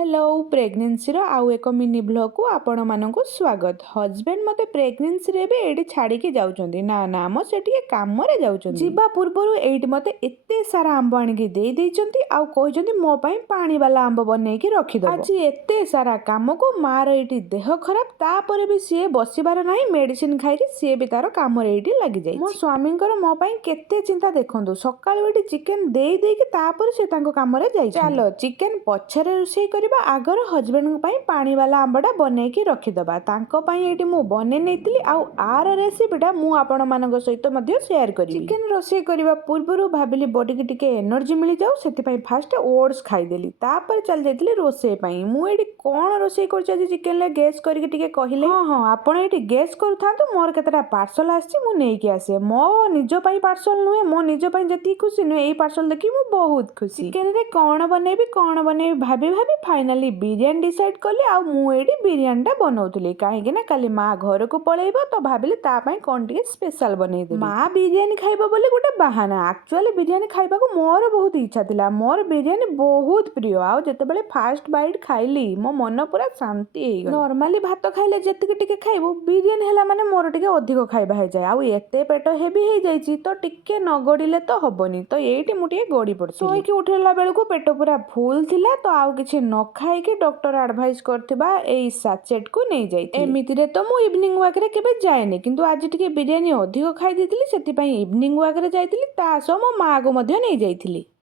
Hello pregnancy रो आउ एक mini blog को आपण मानक स्वागत। हजबैंड मते प्रेग्नेंसी रे बे एडी छाड़ी के जाउचंदी ना ना मो सेठी काम रे जाउचंदी। जीवा पूर्वरु एडी मते एत्ते सारा आंब आनी के देई देइचंती आउ कहिचंती मो पई पानी वाला आंब बनै के रखि दबो। आज एत्ते सारा काम को मार एडी देह खराब तापरे भी सिए बसिबार नाही मेडिसिन खाइ के सिए भी तार काम रे एडी लागि जाई। मो स्वामी कर मो पई केत्ते चिंता देखंदु सकाळ एडी चिकन देई देई के तापरे से तांको काम रे जाई। चलो चिकन पछरे रोषेई आगर हजबैंड पानी वाला आंबटा बनैकी रखिदबा तांको पई एटी मु बने नेतिली आउ आर रेसिपीटा मु आपण मानक सहित मध्य शेयर करी। चिकन रोषेई करबा पूर्वरु भाबिली बॉडी की टिके एनर्जी मिली जाऊ सेति पई फास्ट ओट्स खाई देली तापर चल जाइतिली रोषेई पई। मु एटी कोन रोषेई करछि आज चिकन ले गेस करके टिके कहिले। हां आपण एटी गेस करथांतु मोर केतरा पार्सल आछि मु नेकी आसे मो निजो पई पार्सल नुए मो निजो पई जति खुशी नुए एई पार्सल देखि मु बहुत खुशी। चिकन रे कोन बनेबी भाबी भाबी फाइनाली बिरयानी डिसाइड कली आ मु एडी बिरयानीटा बनाउतली काहेकि ना काली माँ घर को पळेइबो तो भाबिली ता पई कोन टिके स्पेशल बनै देबी। माँ बिरयानी खाइबो बोली गोटे बहाना एक्चुअली बिरयानी खाइबा को मोर बहुत इच्छा थिला मोर बिरयानी बहुत प्रिय आ जेतेबेले फास्ट बाइट खाइली मो मन पूरा शांति हेइ गला। नॉर्मली भात खाइले जेतिके टिके खाइबो बिरयानी हैला माने मोर टिके अधिक खाइबा हे जाय आ एते पेट हेवी हे जायछि तो टिके न गडिले तो हबनी तो एठी मु टिके गडी पड़छि। सोई कि उठेला बेल को पेट पूरा फुल थिला तो आउ किछि न खाइ के डॉक्टर एडवाइस करथिबा एई सैचेट को नै जाई। एमिति रे तो मु इवनिंग वॉक रे केबे जायनी किंतु आज टिके बिरयानी अधिक खाइ दितिली सेति पई इवनिंग वॉक रे जाइतिली ता सो मो माँ को मध्य नै जाइतिली।